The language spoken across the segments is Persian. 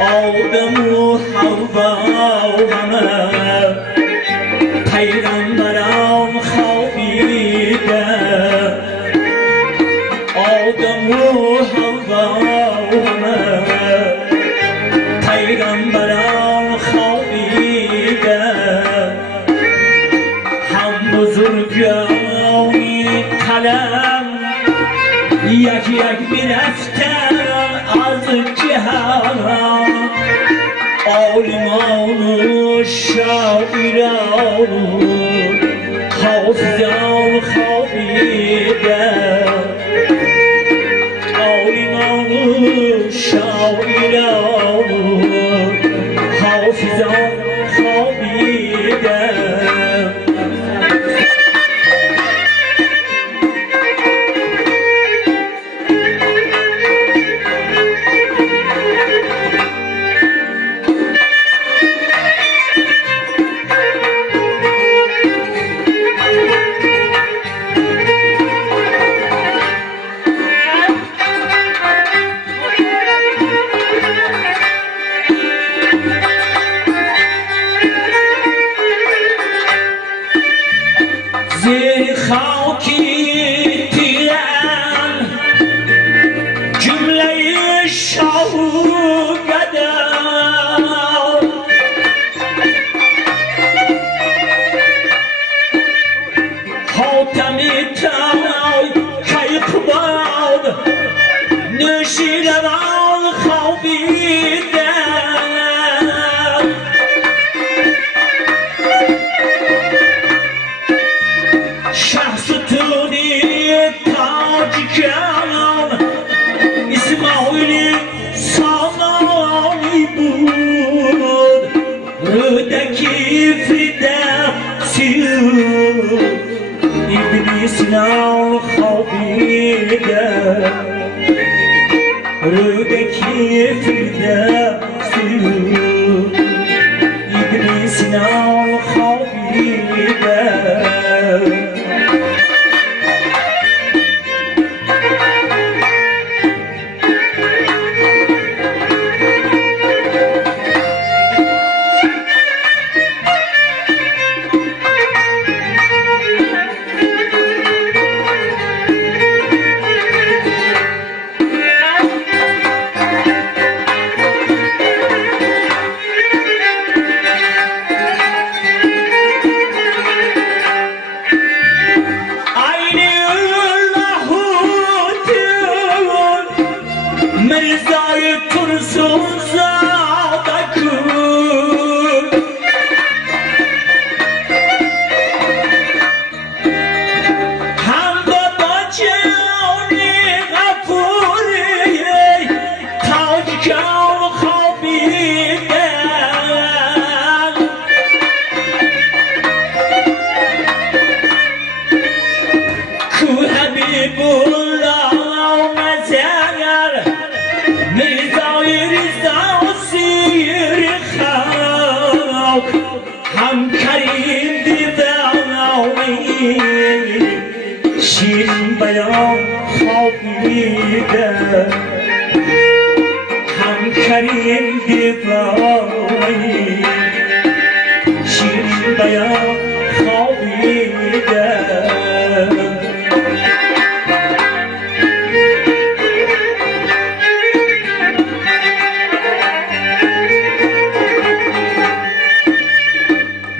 آدم و حوا و همه پیغمبران خوابیده آدم و حوا و همه پیغمبران خوابیده هم بزرگانی قلم یک یک میرفتن از جهان عالمان و شاعران و حافظان خوابیده عالمان و شاعران و حافظان خوابیده زیر خاکی پیرن جمله شاهده حاتمی تای کیق باد نشیدن خوابیده اسماعیل سامانی بود رودکی فردوسی ابلیس نام خوابیده رودکی فردوسی ابلیس نام خوابیده مرزای ترسون زاده کن هم بابا جانی غفوری تاج کن خوابیده کو حبیب الله مزگر مرزای رضا سیر خاک هم کریم دیدنامی شیرین بیان خوابیده هم کریم دیدنامی شیرین بیان خوابیده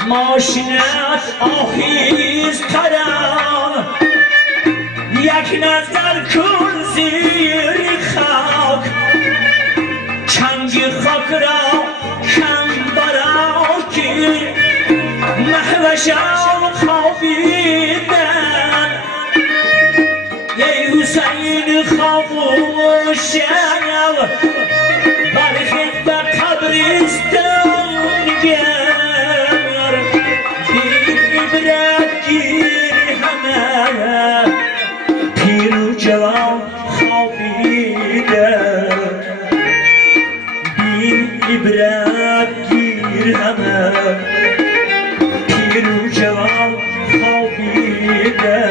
ماشینت آهیزترم یک نظر کن زیر خاک چنگ خاک را کم براکی محوشم خوابیدن ای حسین خاموشم برخیز به قبرستان گر عبرت گیر همه پیر و جوان خوابیده بین عبرت گیر همه پیر و جوان خوابیده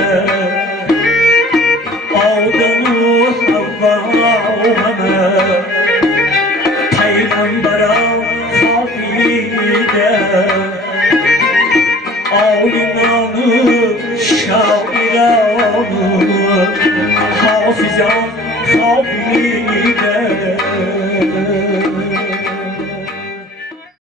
آدم و حوا و همه آینانı شاعرانı حافظان